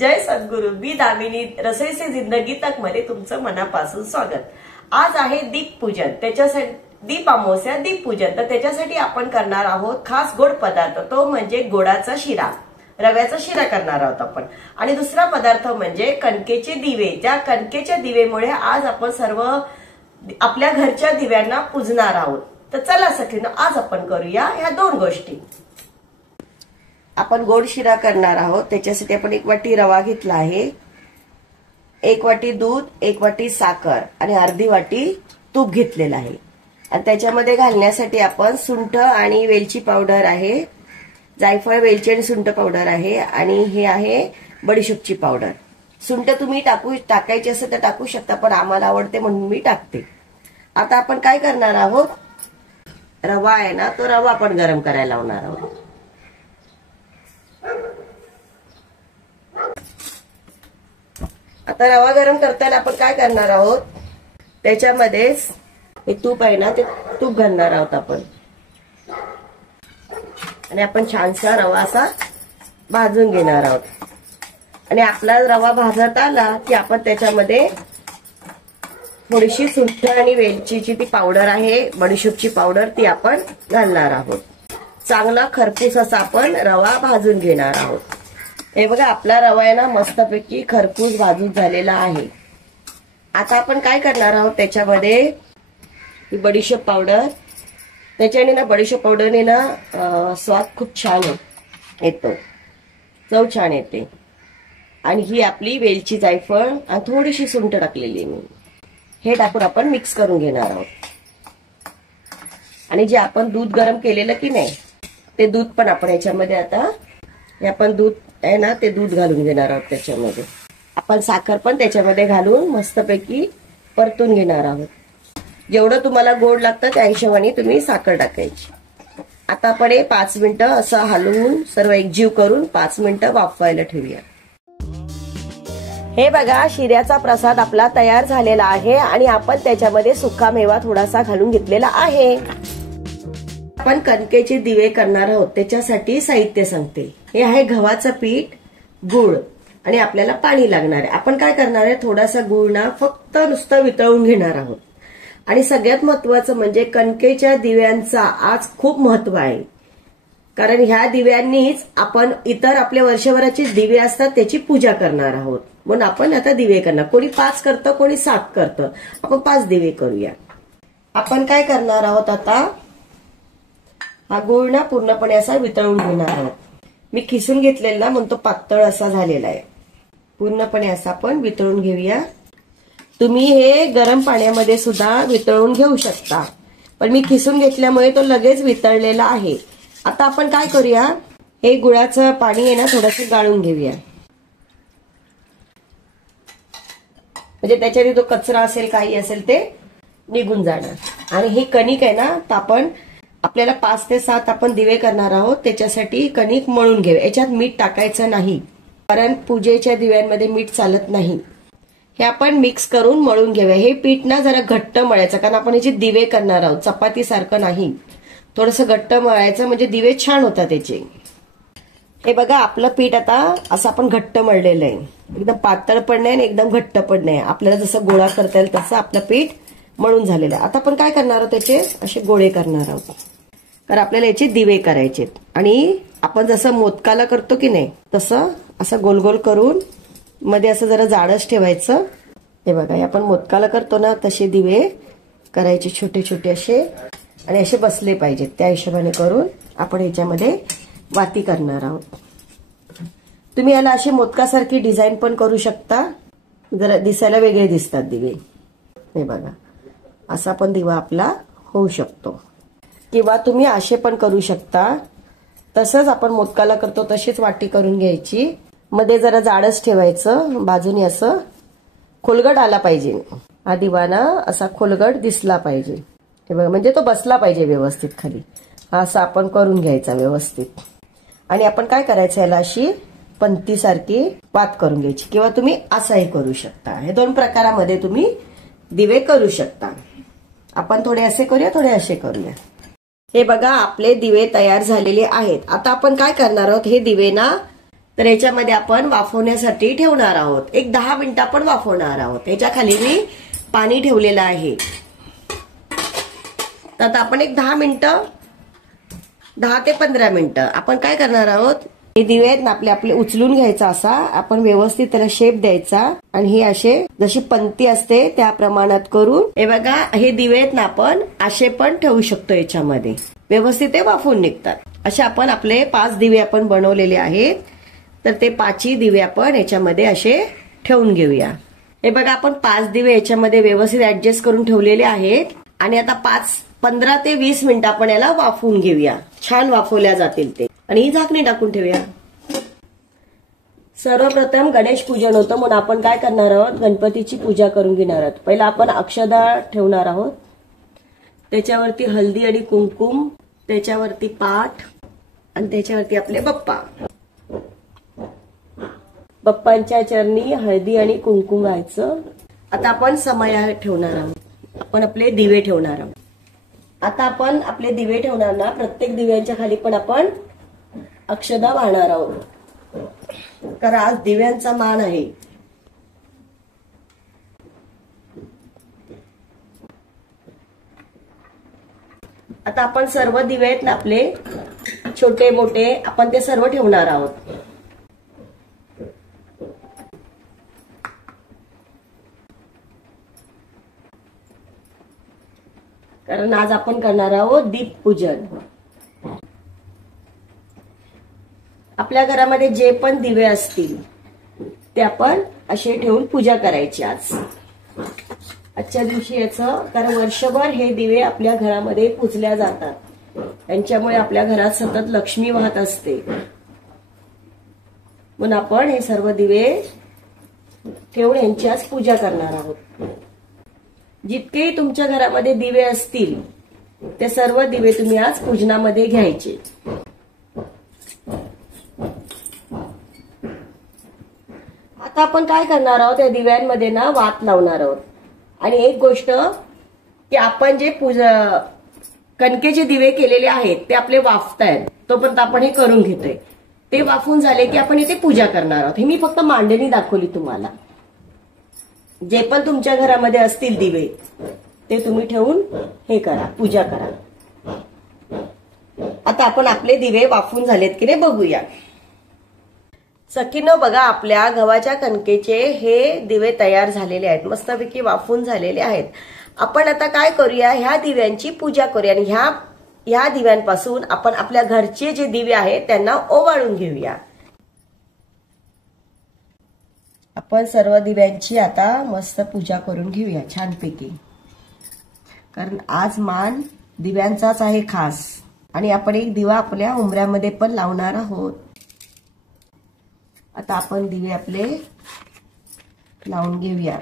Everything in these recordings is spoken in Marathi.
जय सद्गुरु। मी दामिनी रसोई से जिंदगी तक मध्ये तुमचं मनापासून स्वागत। आज आहे दीपपूजन, त्याच्यासाठी दीप अमावस्या दीपपूजन। तर त्याच्यासाठी आपण करणार आहोत खास गोड पदार्थ, तो म्हणजे गोडाचा शिरा, रव्याचा शिरा करणार आहोत आपण। आणि दुसरा पदार्थ म्हणजे कणकेचे दिवे। ज्या कणकेच्या दिवेमुळे आज आपण सर्व आपल्या घरच्या दिव्यांना पूजणार आहोत। तर चला सखींनो, आज आपण करूया ह्या दोन गोष्टी। आपण गोड शिरा करणार आहोत, त्याच्यासाठी आपण 1 वाटी रवा घेतला आहे, 1 वाटी दूध, 1 वाटी साखर आणि अर्धी वाटी तूप घेतलेलं आहे। आणि त्याच्यामध्ये घालण्यासाठी आपण सुंठ आणि वेलची पावडर आहे, जायफळ, वेलची आणि सुंठ पावडर आहे, आणि हे आहे बडीशेपची पावडर। सुंठ तुम्ही टाकायची असेल तर टाकू शकता, पण आम्हाला आवडते म्हणून मी टाकते। आता आपण काय करणार आहोत, रवा आहे ना, तो रवा आपण गरम करायला लावणार आहोत। आता रवा गरम करताना आपण काय करणार आहोत, त्याच्यामध्ये हे तूप आहे ना, ते तूप घालणार आहोत आपण। आणि आपण छानसा रवा असा भाजून घेणार आहोत। आणि आपला रवा भाजत आला की आपण त्याच्यामध्ये थोडीशी सुंठ आणि वेलचीची ती पावडर आहे, बडीशेपची पावडर, ती आपण घालणार आहोत। चांगला खरपूस असा आपण रवा भाजून घेणार आहोत। हे बघा, आपला रवा आहे ना मस्तपैकी खरपूस भाजून झालेला आहे। आता आपण काय करणार आहोत, त्याच्यामध्ये ही बडीशेप पावडर, त्याच्याने ना बडीशेप पावडरने ना स्वाद खूप छान येतो, चव छान येते। आणि ही आपली वेलची, जायफळ आणि थोडीशी सुंठ टाकलेली मी, हे टाकून आपण मिक्स करून घेणार आहोत। आणि जे आपण दूध गरम केलेलं की नाही, ते दूध पण आपण याच्यामध्ये आता हे आपण दूध आहे ना, ते दूध घालून घेणार आहोत। त्याच्यामध्ये आपण साखर पण त्याच्यामध्ये घालून मस्तपैकी परतून घेणार आहोत। जेवढं तुम्हाला गोड लागतं त्या हिशोबाने तुम्ही साखर टाकायची। आता आपण 5 मिनिटं असं हलवून सर्व एकजीव करून 5 मिनिटं वाफवायला ठेवूया। हे बघा, शिऱ्याचा प्रसाद आपला तयार झालेला आहे आणि आपण त्याच्यामध्ये सुका मेवा थोडासा घालून घेतलेला आहे। आपण कणकेचे दिवे करणार आहोत, त्याच्यासाठी साहित्य सांगते। हे आहे गव्हाचं पीठ, गूळ आणि आपल्याला पाणी लागणार आहे। आपण काय करणार आहे, थोडासा गूळ ना फक्त नुसतं वितळून घेणार आहोत। आणि सगळ्यात महत्वाचं म्हणजे कणकेच्या दिव्यांचा आज खूप महत्व आहे, कारण ह्या दिव्यांनीच आपण इतर आपल्या वर्षभराचे दिवे असतात त्याची पूजा करणार आहोत। म्हणून आपण आता दिवे करणार, कोणी 5 करतं, कोणी 7 करतं, आपण 5 दिवे करूया। आपण काय करणार आहोत, आता हा गूळ ना पूर्णपणे असा वितळून घेणार आहोत। मी खिसून घेतलेला म्हणून तो पातळ असा झालेला आहे, पूर्णपणे असा आपण वितळून घेऊया। तुम्ही हे गरम पाण्यामध्ये सुद्धा वितळून घेऊ शकता, पण मी खिसून घेतल्यामुळे तो लगेच वितळलेला आहे। आता आपण काय करूया, हे गुळाचं पाणी आहे ना थोडंसं गाळून घेऊया, म्हणजे त्याच्याने जो कचरा असेल, काही असेल ते निघून जाणार। आणि ही कणिक आहे ना, आपण आपल्याला 5 ते 7 आपण दिवे करणार आहोत, त्याच्यासाठी कणिक मळून घेऊया। याच्यात मीठ टाकायचं नाही, कारण पूजेच्या दिव्यांमध्ये मीठ चालत नाही। हे आपण मिक्स करून मळून घेऊया। हे पीठ ना जरा घट्ट मळायचं, कारण आपण याचे दिवे करणार आहोत, चपाती सारखं नाही, थोडंसं घट्ट मळायचं, म्हणजे दिवे छान होतात त्याचे। हे बघा, आपलं पीठ आता असं आपण घट्ट मळलेलं आहे, एकदम पातळ पण नाही आणि एकदम घट्ट पण नाही। आपल्याला जसं गोळा करता येईल तसं आपलं पीठ मळून झालेलं आहे। आता आपण काय करणार आहोत, त्याचे असे गोळे करणार आहोत, कारण आपल्याला याचे दिवे करायचे। आणि आपण जसं मोदकाला करतो की नाही, तसं असं गोल गोल करून मध्ये असं जरा जाडच ठेवायचं। हे बघा, हे आपण मोदकाला करतो ना, तसे दिवे करायचे, छोटे छोटे असे, आणि असे बसले पाहिजेत, त्या हिशोबाने करून आपण याच्यामध्ये वाती करणार आहोत। तुम्ही याला अशी मोदकासारखी डिझाईन पण करू शकता, जरा दिसायला वेगळे दिसतात दिवे। हे बघा, असा पण दिवा आपला होऊ शकतो, किंवा तुम्ही असे पण करू शकता। तसंच आपण मोदकाला करतो तशीच वाटी करून घ्यायची, मध्ये जरा जाडच ठेवायचं, बाजूने असं खोलगट आला पाहिजे, हा दिवा ना असा खोलगट दिसला पाहिजे। हे बघा, म्हणजे तो बसला पाहिजे व्यवस्थित खाली, असं आपण करून घ्यायचा व्यवस्थित। आणि आपण काय करायचं, याला अशी पंतीसारखी वात करून घ्यायची, किंवा तुम्ही असंही करू शकता। हे 2 प्रकारामध्ये तुम्ही दिवे करू शकता। आपण थोडे असे करूया, थोडे असे करूया। हे बघा, आपले दिवे तयार झालेले आहेत। आता आपण काय करणार आहोत, हे दिवे ना तर याच्यामध्ये आपण वाफवण्यासाठी ठेवणार आहोत. एक 10 मिनिटं आपण वाफवणार आहोत. याच्या खाली मी पाणी ठेवलेलं आहे. तर आता आपण एक 10 मिनिटं 10 ते 15 मिनिटं आपण काय करणार आहोत, हे दिवे आहेत ना आपले उचलून घ्यायचा, असा आपण व्यवस्थित त्याला शेप द्यायचा आणि हे असे जशी पंक्ती असते त्या प्रमाणात करून, हे बघा हे दिवे आहेत ना आपण असे पण ठेवू शकतो. याच्यामध्ये व्यवस्थित ते वाफून निघतात. असे आपण आपले 5 दिवे आपण बनवलेले आहेत. तर ते 5ही दिवे आपण याच्यामध्ये असे ठेवून घेऊया. हे बघा आपण 5 दिवे याच्यामध्ये व्यवस्थित ऍडजस्ट करून ठेवलेले आहेत. आणि आता 15 ते 20 मिनिटं आपण याला वाफवून घेऊया. छान वाफवल्या जातील ते. आणि ही झाकणी टाकून ठेवूया. सर्वप्रथम गणेश पूजन होतं म्हणून आपण काय करणार आहोत, गणपतीची पूजा करून घेणार आहोत. पहिला आपण अक्षदा ठेवणार आहोत. त्याच्यावरती हळदी आणि कुंकुम, त्याच्यावरती पाठ आणि त्याच्यावरती आपले बाप्पा. बाप्पांच्या चरणी हळदी आणि कुंकुम व्हायचं. आता आपण समया ठेवणार आहोत. आपण आपले दिवे ठेवणार आहोत. आता आपण आपले दिवे ठेवणार ना, प्रत्येक दिव्यांच्या खाली पण आपण अक्षदा वाहणार आहोत. कारण आज दिव्यांचा मान आहे. आता आपण सर्व दिवे आहेत ना आपले छोटे मोठे, आपण ते सर्व ठेवणार आहोत. कारण आज आपण करणार आहोत दीपपूजन. आपल्या घरामध्ये जे पण दिवे असतील ते आपण असे ठेवून पूजा करायची आज आजच्या दिवशी याचं. कारण वर्षभर हे दिवे आपल्या घरामध्ये पूजल्या जातात. त्यांच्यामुळे आपल्या घरात सतत लक्ष्मी वाहत असते. म्हणून आपण हे सर्व दिवे ठेवून यांची आज पूजा करणार आहोत. जितकेही तुमच्या घरामध्ये दिवे असतील ते सर्व दिवे तुम्ही आज पूजनामध्ये घ्यायचे. आता आपण काय करणार आहोत, या दिव्यांमध्ये ना वात लावणार आहोत. आणि एक गोष्ट की आपण जे कणकेचे दिवे केलेले आहेत ते आपले वाफतायत, तोपर्यंत आपण हे करून घेतोय. ते वाफून झाले की आपण इथे पूजा करणार आहोत. हे मी फक्त मांडणी दाखवली तुम्हाला. जे पण तुमच्या घरामध्ये असतील दिवे ते तुम्ही ठेवून हे करा, पूजा करा. आता आपण आपले दिवे वाफून झालेत की नाही बघूया. सखीनो बघा, आपल्या गव्हाच्या कणकेचे हे दिवे तयार झालेले आहेत. मस्तपैकी वाफून झालेले आहेत. आपण आता काय करूया, ह्या दिव्यांची पूजा करूया. आणि ह्या दिव्यांपासून आपण आपल्या घरचे जे दिवे आहेत त्यांना ओवाळून घेऊया. आपण सर्व दिव्यांची आता मस्त पूजा करून घेऊया छानपैकी. कारण आज मान दिव्यांचाच आहे खास. आणि आपण एक दिवा आपल्या उंबऱ्यामध्ये पण लावणार आहोत. आता आपण दिवे आपले लावून घेऊया.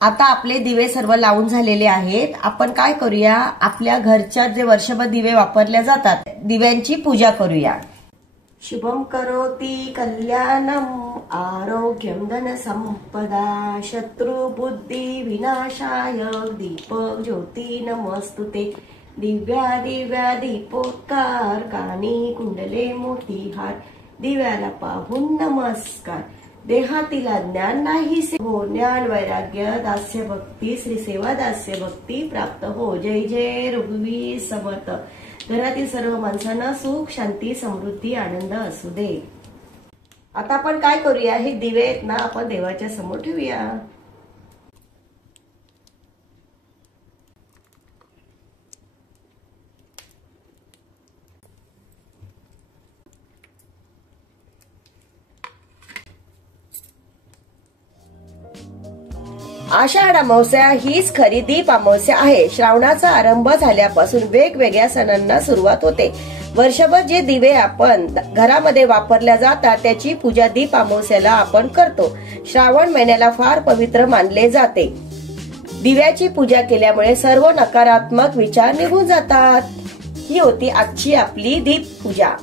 आता आपले दिवे सर्व लावून झालेले आहेत. आपण काय करूया, आपल्या घरच्या जे वर्षभर दिवे वापरल्या जातात दिव्यांची पूजा करूया. शुभम करोति कल्याणम आरोग्यम धन संपदा शत्रु बुद्धी विनाशाय दीपक ज्योती नमस्तुते. दिव्या दिव्या दीपोत्कार कानी कुंडले मोठी हार. दिव्याला पाहून नमस्कार. देहातीला ज्ञान नाही हो, ज्ञान वैराग्य दास्य भक्ती श्री सेवा दास्य भक्ती प्राप्त हो. जय जय रघुवीर समर्थ. घरातील सर्व माणसांना सुख शांती समृद्धी आनंद असू दे. आता आपण काय करूया, हे दिवे आहेत ना आपण देवाच्या समोर ठेवूया. आषाढ अमावस्या हीच खरी दीप अमावस्या आहे. श्रावणाचा आरंभ झाल्यापासून वेगवेगळ्या सणांना सुरुवात होते. वर्षभर जे दिवे आपण घरामध्ये वापरल्या जातात त्याची पूजा दीप अमावस्याला आपण करतो. श्रावण महिन्याला फार पवित्र मानले जाते. दिव्याची पूजा केल्यामुळे सर्व नकारात्मक विचार निघून जातात. ही होती आजची आपली दीप पूजा.